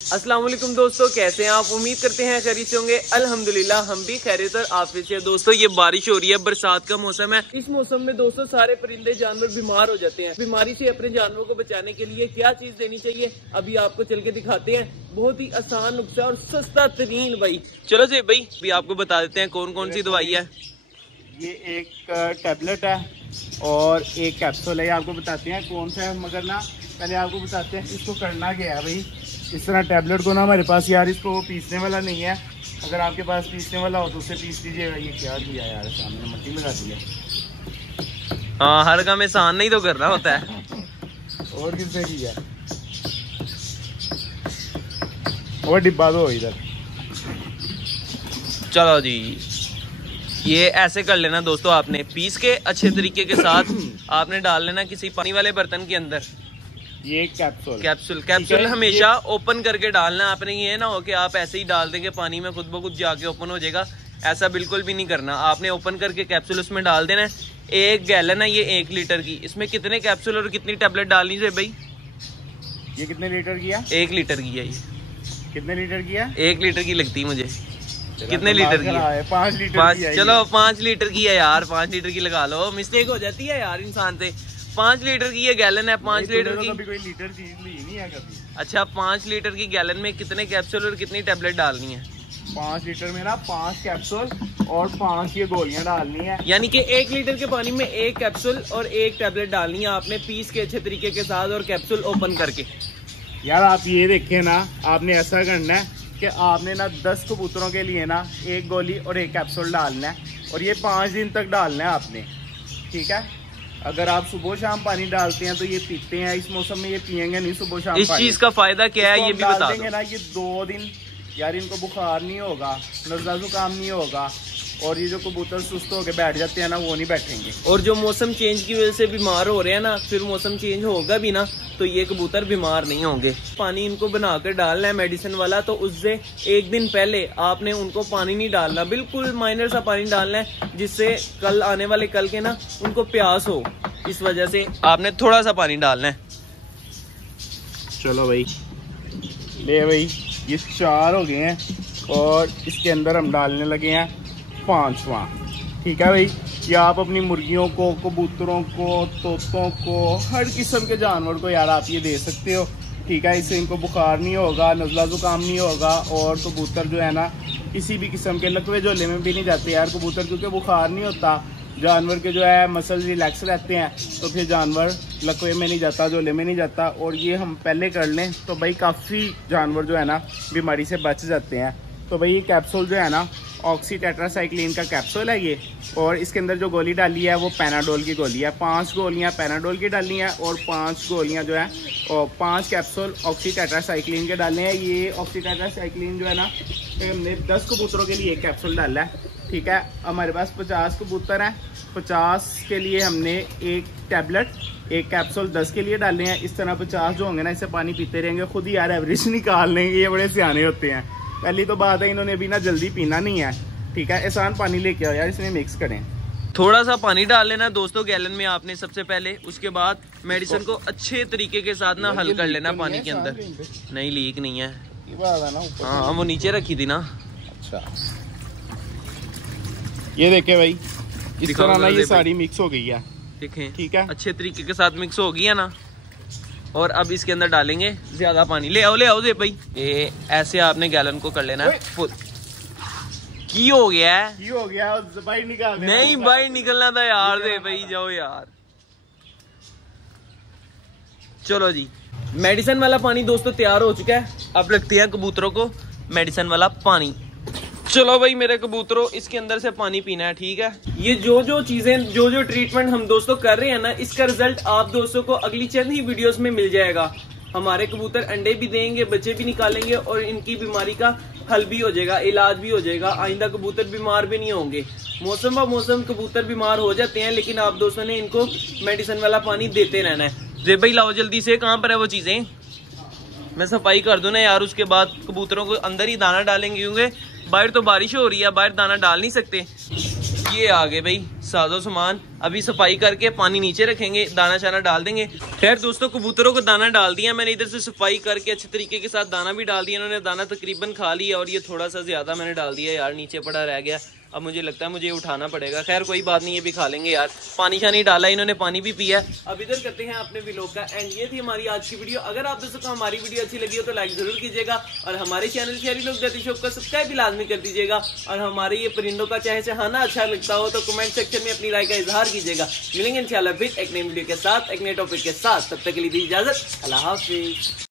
अस्सलाम वालेकुम दोस्तों, कैसे हैं आप? उम्मीद करते हैं खैरियत से होंगे। अल्हम्दुलिल्लाह हम भी खैरियत और आफियत से। दोस्तों ये बारिश हो रही है, बरसात का मौसम है। इस मौसम में दोस्तों सारे परिंदे जानवर बीमार हो जाते हैं। बीमारी से अपने जानवरों को बचाने के लिए क्या चीज देनी चाहिए, अभी आपको चल के दिखाते हैं। बहुत ही आसान नुस्खा और सस्ता तरीन भाई। चलो जी भाई, अभी आपको बता देते हैं कौन कौन सी दवाई है। ये एक टैबलेट है और एक कैप्सूल है। आपको बताते हैं कौन सा है, मगर ना पहले आपको बताते हैं इसको करना क्या है भाई। इस तरह टैबलेट को ना हमारे पास यार इसको पीसने वाला नहीं है। अगर आपके पास पीसने वाला हो तो उससे पीस लीजिएगा। ये क्या दिया यार, सामने मट्टी लगा दी है। हाँ, हर काम आसान नहीं तो करना होता है। और किसने किया? और डिब्बा दो इधर। चलो जी, ये ऐसे कर लेना दोस्तों। आपने पीस के अच्छे तरीके के साथ आपने डाल लेना किसी पानी वाले बर्तन के अंदर। ये कैप्सूल हमेशा ओपन करके डालना। आपने ये ना हो कि आप ऐसे ही डाल देंगे पानी में, खुद ब खुद जाके ओपन हो जाएगा। ऐसा बिल्कुल भी नहीं करना। आपने ओपन करके कैप्सूल उसमें डाल देना है। 1 गैलन है ये 1 लीटर की। इसमें कितने कैप्सूल और कितनी टैबलेट डालनी है भाई? ये कितने लीटर की है? 1 लीटर की है ये। कितने लीटर की है? 1 लीटर की लगती है मुझे। कितने लीटर की है? 5 लीटर की है। चलो 5 लीटर की है यार, 5 लीटर की लगा लो। मिस्टेक हो जाती है यार इंसान से। 5 लीटर की ये गैलन है। 5 लीटर की कभी कोई लीटर चीज ली नहीं है कभी। अच्छा, 5 लीटर की गैलन में कितने कैप्सूल और कितनी टैबलेट डालनी है? 5 लीटर में ना 5 कैप्सूल और 5 ये गोलियां डालनी है। यानी कि 1 लीटर के पानी में 1 कैप्सूल और 1 टैबलेट डालनी है आपने, पीस के अच्छे तरीके के साथ और कैप्सूल ओपन करके। यार आप ये देखें ना, आपने ऐसा करना है कि आपने ना 10 कबूतरों के लिए ना 1 गोली और 1 कैप्सूल डालना है और ये 5 दिन तक डालना है आपने, ठीक है। अगर आप सुबह शाम पानी डालते हैं तो ये पीते हैं। इस मौसम में ये पियेंगे नहीं सुबह शाम। इस चीज का फायदा क्या है ये भी बता दो ना। ये 2 दिन यार इनको बुखार नहीं होगा, नज़ला जुकाम नहीं होगा और ये जो कबूतर सुस्त होकर बैठ जाते हैं ना, वो नहीं बैठेंगे। और जो मौसम चेंज की वजह से बीमार हो रहे हैं ना, फिर मौसम चेंज होगा भी ना तो ये कबूतर बीमार नहीं होंगे। पानी इनको बनाकर डालना है मेडिसिन वाला, तो उससे 1 दिन पहले आपने उनको पानी नहीं डालना, बिल्कुल माइनर सा पानी डालना है, जिससे कल आने वाले कल के ना उनको प्यास हो। इस वजह से आपने थोड़ा सा पानी डालना है। चलो भाई, ले भाई, ये 4 हो गए हैं और इसके अंदर हम डालने लगे हैं 5वां, ठीक है भाई। ये आप अपनी मुर्गियों को, कबूतरों को, तोतों को, हर किस्म के जानवर को यार आप ये दे सकते हो, ठीक है। इससे इनको बुखार नहीं होगा, नज़ला ज़ुकाम नहीं होगा और कबूतर जो है ना किसी भी किस्म के लकवे झोले में भी नहीं जाते यार कबूतर, क्योंकि बुखार नहीं होता। जानवर के जो है मसल रिलैक्स रहते हैं, तो फिर जानवर लकवे में नहीं जाता, झोले में नहीं जाता। और ये हम पहले कर लें तो भाई काफ़ी जानवर जो है ना बीमारी से बच जाते हैं। तो भाई ये कैप्सूल जो है ना ऑक्सी टेट्रासाइक्लिन का कैप्सूल है ये, और इसके अंदर जो गोली डाली है वो पैनाडोल की गोली है। 5 गोलियां पैनाडोल की डालनी है और 5 गोलियां जो है और 5 कैप्सूल ऑक्सी टेट्रासाइक्लिन के डालने हैं। ये ऑक्सी टेट्रासाइक्लिन जो है ना हमने 10 कबूतरों के लिए 1 कैप्सूल डाला है, ठीक है। हमारे पास 50 कबूतर हैं, 50 के लिए हमने 1 टैबलेट 1 कैप्सूल 10 के लिए डालने हैं। इस तरह 50 जो होंगे ना इससे पानी पीते रहेंगे, खुद ही यार एवरेज निकाल लेंगे। ये बड़े सियाने होते हैं। पहली तो बात है इन्होंने भी ना जल्दी पीना नहीं है, ठीक है। आसान पानी लेके आओ यार, इसमें मिक्स करें। थोड़ा सा पानी डाल लेना दोस्तों गैलन में आपने सबसे पहले। उसके बाद मेडिसिन को अच्छे तरीके के साथ ना हल कर लेना पानी के अंदर। नहीं, लीक नहीं है। हाँ, वो नीचे रखी थी ना। अच्छा, ये देखे भाई, इस तरह ना ये सारी मिक्स हो गई है, देखें, ठीक है। अच्छे तरीके के साथ मिक्स हो गई है ना। और अब इसके अंदर डालेंगे ज्यादा पानी। ले आओ दे भाई। ये ऐसे आपने गैलन को कर लेना है फुल। की हो गया है? की हो गया? बाहर निकाल नहीं, बाहर निकलना था यार। दे भाई, जाओ यार। चलो जी, मेडिसिन वाला पानी दोस्तों तैयार हो चुका है। अब लगते हैं कबूतरों को मेडिसिन वाला पानी। चलो भाई मेरे कबूतरों, इसके अंदर से पानी पीना है, ठीक है। ये जो चीजें, जो ट्रीटमेंट हम दोस्तों कर रहे हैं ना, इसका रिजल्ट आप दोस्तों को अगली चंद ही वीडियोस में मिल जाएगा। हमारे कबूतर अंडे भी देंगे, बच्चे भी निकालेंगे और इनकी बीमारी का हल भी हो जाएगा, इलाज भी हो जाएगा। आइंदा कबूतर बीमार भी नहीं होंगे। मौसम ब मौसम कबूतर बीमार हो जाते हैं, लेकिन आप दोस्तों ने इनको मेडिसिन वाला पानी देते रहना है। जे भाई लाओ जल्दी से, कहाँ पर है वो चीजें? मैं सफाई कर दूं ना यार, उसके बाद कबूतरों को अंदर ही दाना डालेंगे, क्योंकि बाहर तो बारिश हो रही है, बाहर दाना डाल नहीं सकते। ये आ गए भाई साजो सामान। अभी सफाई करके पानी नीचे रखेंगे, दाना शाना डाल देंगे। खैर दोस्तों, कबूतरों को दाना डाल दिया मैंने, इधर से सफाई करके अच्छे तरीके के साथ दाना भी डाल दिया। इन्होंने दाना तकरीबन खा लिया और ये थोड़ा सा ज्यादा मैंने डाल दिया यार, नीचे पड़ा रह गया। अब मुझे लगता है मुझे उठाना पड़ेगा। खैर कोई बात नहीं, ये भी खा लेंगे यार। पानी शानी डाला, इन्होंने पानी भी पिया। अब इधर करते हैं अपने व्लॉग का एंड। ये थी हमारी आज की वीडियो। अगर आप दोस्तों को हमारी वीडियो अच्छी लगी हो तो लाइक जरूर कीजिएगा और हमारे चैनल शहरी लोग जाती शो को सब्सक्राइब भी लाजमी कर दीजिएगा। और हमारे ये परिंदों का चहचहाना अच्छा लगता हो तो कमेंट सेक्शन में अपनी राय का इजहार कीजिएगा। मिलेंगे इंशाल्लाह फिर एक नई वीडियो के साथ, एक नए टॉपिक के साथ। तब तक के लिए दी इजाजत। अल्लाह हाफिज।